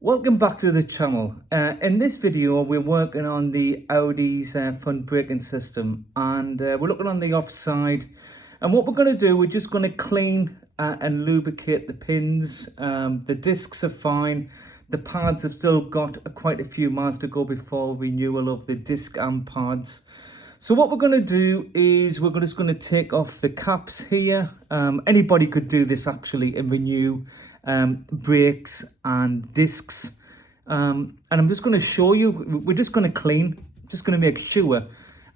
Welcome back to the channel. In this video we're working on the Audi's front braking system, and we're looking on the offside, and what we're going to do, we're just going to clean and lubricate the pins. The discs are fine, the pads have still got quite a few miles to go before renewal of the disc and pads. So what we're going to do is we're just going to take off the caps here. Anybody could do this actually and renew brakes and discs, and I'm just going to show you. We're just going to clean, just going to make sure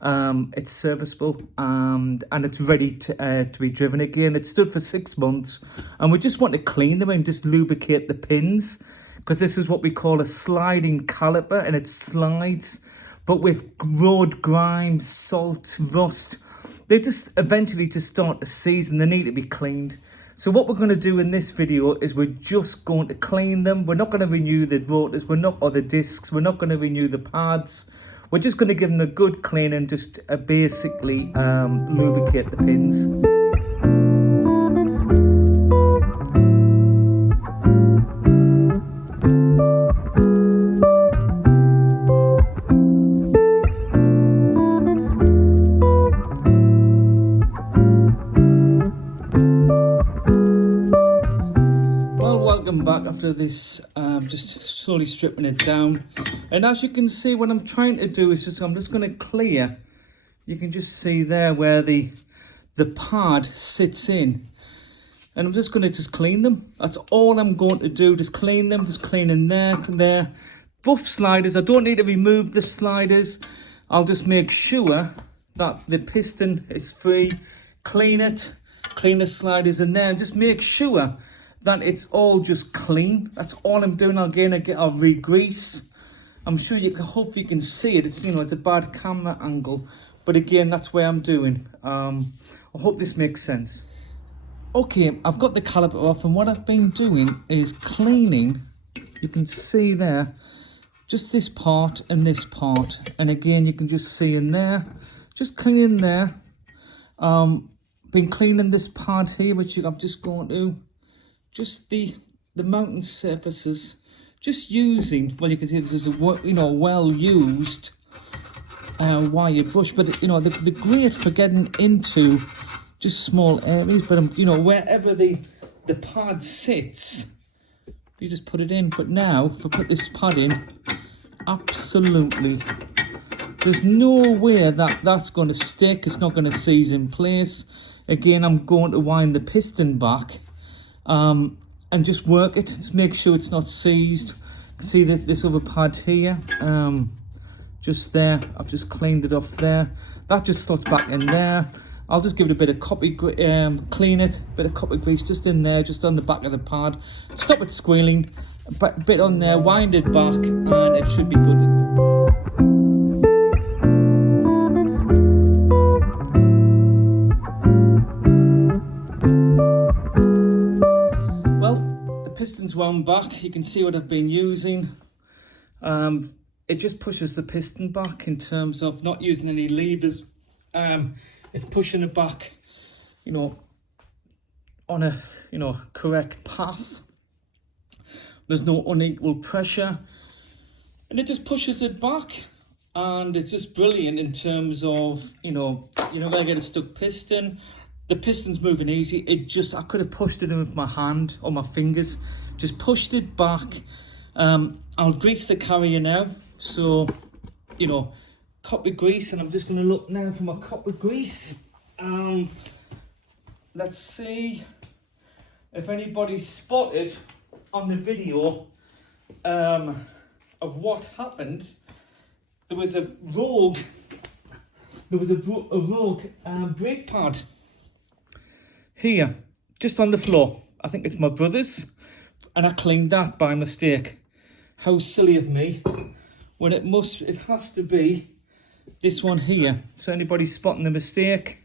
it's serviceable and it's ready to be driven again. It stood for 6 months and we just want to clean them and just lubricate the pins, because this is what we call a sliding caliper, and it slides, but with road grime, salt, rust, they just eventually just start to seize and they need to be cleaned. So what we're going to do in this video is we're just going to clean them. We're not going to renew the rotors, or the discs. We're not going to renew the pads. We're just going to give them a good clean and just basically lubricate the pins. Welcome back after this, just slowly stripping it down, and as you can see, what I'm trying to do is I'm just going to clear. You can just see there where the pad sits in, and I'm just going to just clean them. That's all I'm going to do, just clean them, just clean in there and there. Both sliders, I don't need to remove the sliders. I'll just make sure that the piston is free, clean it, clean the sliders in there, and just make sure that it's all just clean. That's all I'm doing. I'll re-grease. I'm sure you can, hope you can see it. It's, it's a bad camera angle, but again, that's where I'm doing. I hope this makes sense. Okay, I've got the caliper off, and what I've been doing is cleaning. You can see there, just this part and this part, and again, you can just see in there, just cleaning there. Been cleaning this pad here, which I'm just going to. Just the mountain surfaces, just using, well, you can see this is a well used wire brush, but the great for getting into just small areas, but wherever the pad sits, you just put it in. But now if I put this pad in, absolutely there's no way that's going to stick. It's not going to seize in place. Again, I'm going to wind the piston back and just work it, just make sure it's not seized. See that this other pad here, just there, I've just cleaned it off there. That just slots back in there. I'll just give it a bit of clean it, bit of copper grease just in there, just on the back of the pad. Stop it squealing, a bit on there, wind it back, and it should be good to go. Piston's wound back. You can see what I've been using. It just pushes the piston back in terms of not using any levers. It's pushing it back, on a correct path. There's no unequal pressure, and it just pushes it back, and it's just brilliant in terms of you're not gonna get a stuck piston. The piston's moving easy. I could have pushed it in with my hand or my fingers, just pushed it back. I'll grease the carrier now. So, copper grease, and I'm just going to look now for my copper grease. Let's see if anybody spotted on the video of what happened. There was a rogue brake pad here, just on the floor. I think it's my brother's, and I cleaned that by mistake. How silly of me, when it has to be this one here. So anybody spotting the mistake,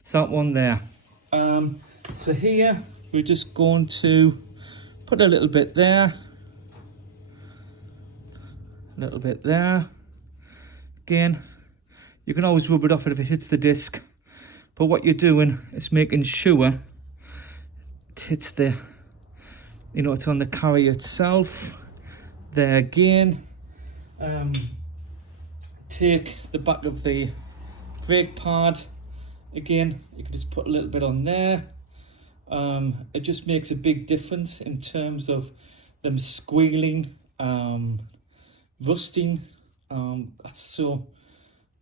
it's that one there. So here, we're just going to put a little bit there, a little bit there. Again, you can always rub it off if it hits the disc. But what you're doing is making sure it hits the, it's on the carrier itself. there again. Take the back of the brake pad again, you can just put a little bit on there. It just makes a big difference in terms of them squealing, rusting. So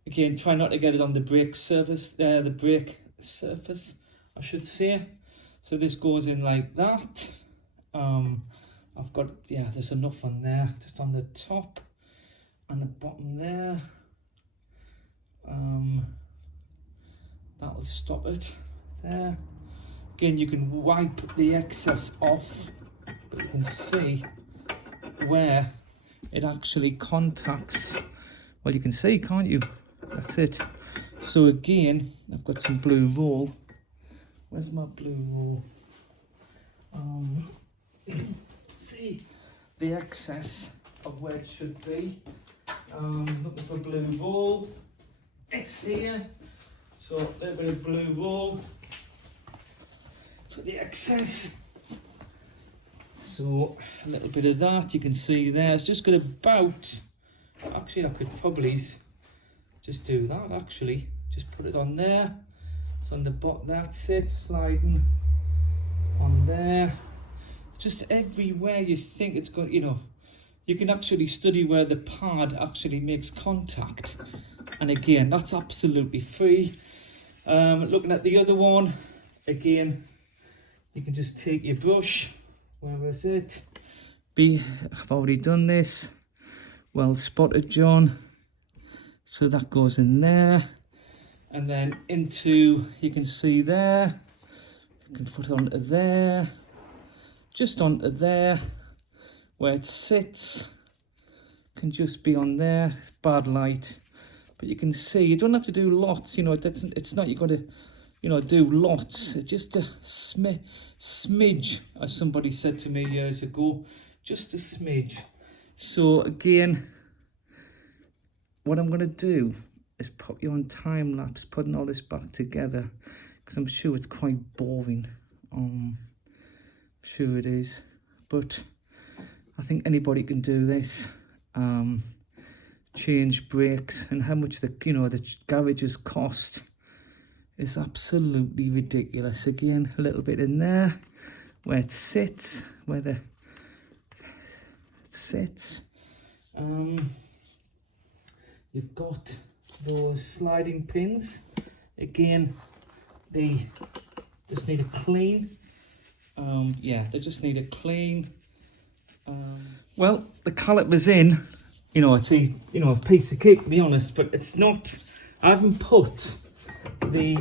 again, try not to get it on the brake surface there, the brake surface I should say. So this goes in like that. I've got, yeah, there's enough on there, just on the top and the bottom there. That'll stop it there. Again, you can wipe the excess off, but you can see where it actually contacts. Well, you can see, can't you? That's it. So again, I've got some blue roll. Where's my blue roll? See the excess of where it should be. Looking for blue roll. It's here. So a little bit of blue roll for the excess. So a little bit of that, you can see there. It's just got about, actually I could probably just do that actually. Just put it on there. It's on the bottom, that's it, sliding on there. It's just everywhere you think it's going, you know, you can actually study where the pad actually makes contact. And again, that's absolutely free. Looking at the other one, again, you can just take your brush. Where is it? I've already done this. Well spotted, John. So that goes in there. And then into, you can see there. You can put it onto there. Just onto there. Where it sits. Can just be on there. Bad light. But you can see, you don't have to do lots, you know, it's not, you've got to, you know, do lots. It's just a smidge, as somebody said to me years ago, just a smidge. So again, what I'm going to do is put you on time lapse, putting all this back together, because I'm sure it's quite boring. I'm sure it is, but I think anybody can do this. Change brakes, and how much the, you know, the garages cost is absolutely ridiculous. Again, a little bit in there where it sits, where it sits. You've got those sliding pins. Again, they just need a clean. Yeah, they just need a clean. Well, the caliper's in. You know, it's a, you know, a piece of cake to be honest, but it's not. I haven't put the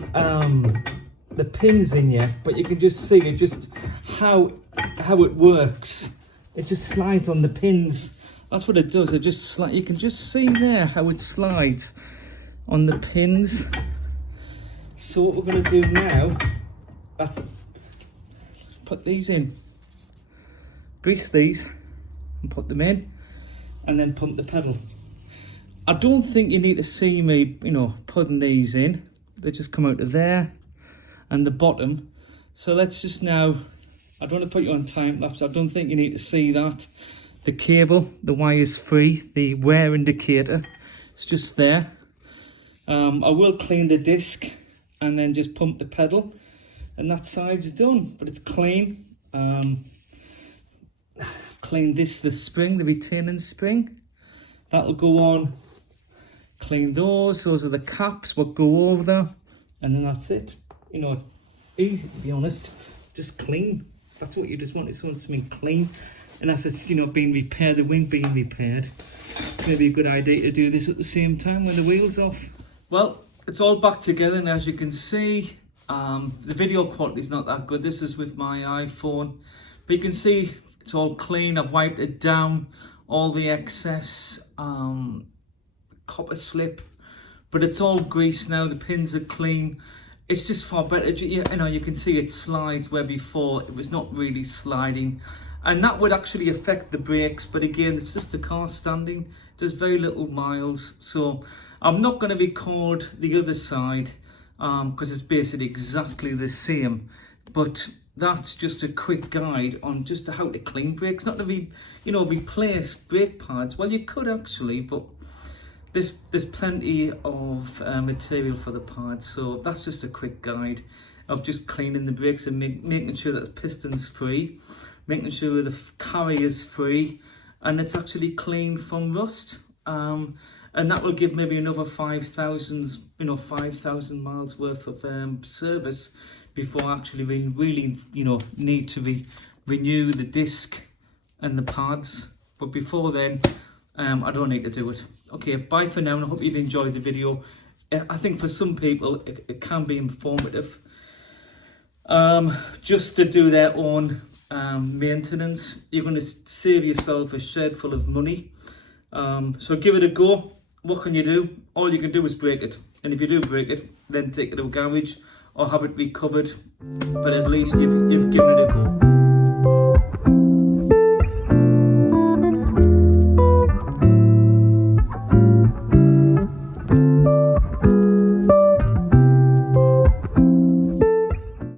pins in yet, but you can just see it, just how it works. It just slides on the pins. That's what it does. It just slide. You can just see there how it slides on the pins. So what we're going to do now, that's put these in, grease these, and put them in. And then pump the pedal. I don't think you need to see me, you know, putting these in. They just come out of there and the bottom. So let's just now, I don't want to put you on time lapse. I don't think you need to see that. The cable, the wire's free. The wear indicator, it's just there. I will clean the disc and then just pump the pedal, and that side's done. But it's clean. Clean this, the spring, the retaining spring, that'll go on. Clean those are the caps, what go over there, and then that's it. You know, easy to be honest, just clean. That's what you just want, is something clean. And as it's, you know, being repaired, the wing being repaired, it's maybe a good idea to do this at the same time when the wheel's off. Well, it's all back together, and as you can see, the video quality is not that good. This is with my iPhone, but you can see it's all clean. I've wiped it down, all the excess copper slip, but it's all greased now. The pins are clean. It's just far better. You know, you can see it slides where before it was not really sliding, and that would actually affect the brakes. But again, it's just the car standing. It does very little miles, so I'm not going to record the other side because it's basically exactly the same. But that's just a quick guide on just how to clean brakes, not to replace brake pads. Well, you could actually, but there's plenty of material for the pads, so that's just a quick guide of just cleaning the brakes and making sure that the piston's free, making sure the carrier's free, and it's actually clean from rust. And that will give maybe another 5,000 miles worth of service before actually really need to renew the disc and the pads. But before then, I don't need to do it. Okay, bye for now, and I hope you've enjoyed the video. I think for some people it can be informative, just to do their own maintenance. You're going to save yourself a shed full of money. So give it a go. What can you do? All you can do is break it, and if you do break it, then take it to a garage or have it recovered, but at least you've given it a go.